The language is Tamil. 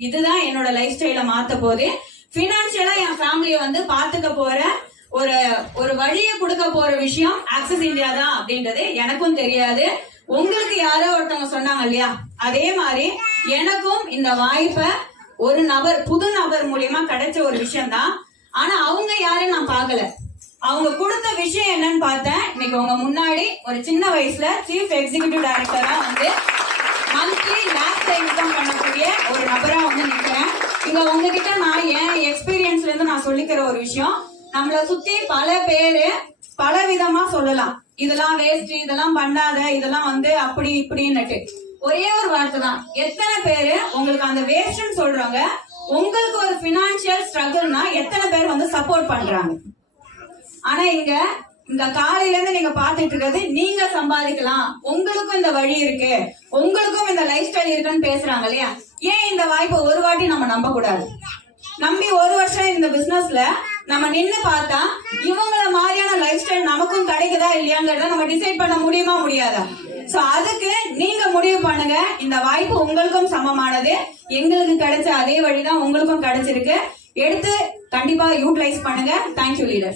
இதுதான் என்னோட லைஃப் ஸ்டைல மாத்த போது. பினான்சியலா என் ஃபேமிலியை வந்து பாத்துக்க போற ஒரு வழியை கொடுக்க போற விஷயம் ஆக்சிஸ் இந்தியா தான் அப்படின்றது எனக்கும் தெரியாது. உங்களுக்கு யாரோ ஒருத்தவங்க சொன்னாங்க இல்லையா, அதே மாதிரி எனக்கும் இந்த வாய்ப்பை ஒரு நபர் புது நபர் மூலியமா கிடைச்ச ஒரு விஷயம் தான். ஆனா அவங்க யாரும் நான் பார்க்கல. அவங்க கொடுத்த விஷயம் என்னன்னு பார்த்தேன். இன்னைக்கு உங்க முன்னாடி ஒரு சின்ன வயசுல சீஃப் எக்ஸிகியூட்டிவ் டைரக்டரா வந்து மந்த்லி லேக்ஸ் இன்கம் பண்ணக்கூடிய ஒரு நபரா வந்து நிக்கிறேன். இங்க உங்ககிட்ட நான் என் எக்ஸ்பீரியன்ஸ்ல இருந்து நான் சொல்லிக்கிற ஒரு விஷயம், நம்மள சுத்தி பல பேரு பல விதமா சொல்லலாம், இதெல்லாம் வேஸ்ட், இதெல்லாம் பண்ணாத, இதெல்லாம் வந்து அப்படி இப்படின்னுட்டு. ஒரே ஒரு வார்த்தை தான், எத்தனை பேரு உங்களுக்கு அந்த வேஸ்ட்னு சொல்றாங்க, உங்களுக்கு ஒரு பினான்சியல் ஸ்ட்ரகிள்னா எத்தனை பேர் வந்து சப்போர்ட் பண்றாங்க? ஆனா இந்த காலையில இருந்து நீங்க பாத்துட்டு இருக்கிறது, நீங்க சம்பாதிக்கலாம், உங்களுக்கும் இந்த வழி இருக்கு, உங்களுக்கும் இந்த லைஃப் ஸ்டைல் இருக்குன்னு பேசுறாங்க இல்லையா? ஏன் இந்த வாய்ப்பை ஒரு வாட்டி நம்ம நம்ப கூடாது? நம்பி ஒரு வருஷம் இந்த பிசினஸ்ல நம்ம நின்னு பார்த்தா இவங்கள மாதிரியான லைஃப் ஸ்டைல் நமக்கும் கிடைக்குதா இல்லையாங்கிறத நம்ம டிசைட் பண்ண முடியுமா முடியாதா? சோ அதுக்கு நீங்க முடிவு பண்ணுங்க. இந்த வாய்ப்பு உங்களுக்கும் சமமானது, எங்களுக்கு கிடைச்ச அதே வழிதான் உங்களுக்கும் கிடைச்சிருக்கு. எடுத்து கண்டிப்பா யூட்டிலைஸ் பண்ணுங்க. Thank you leader.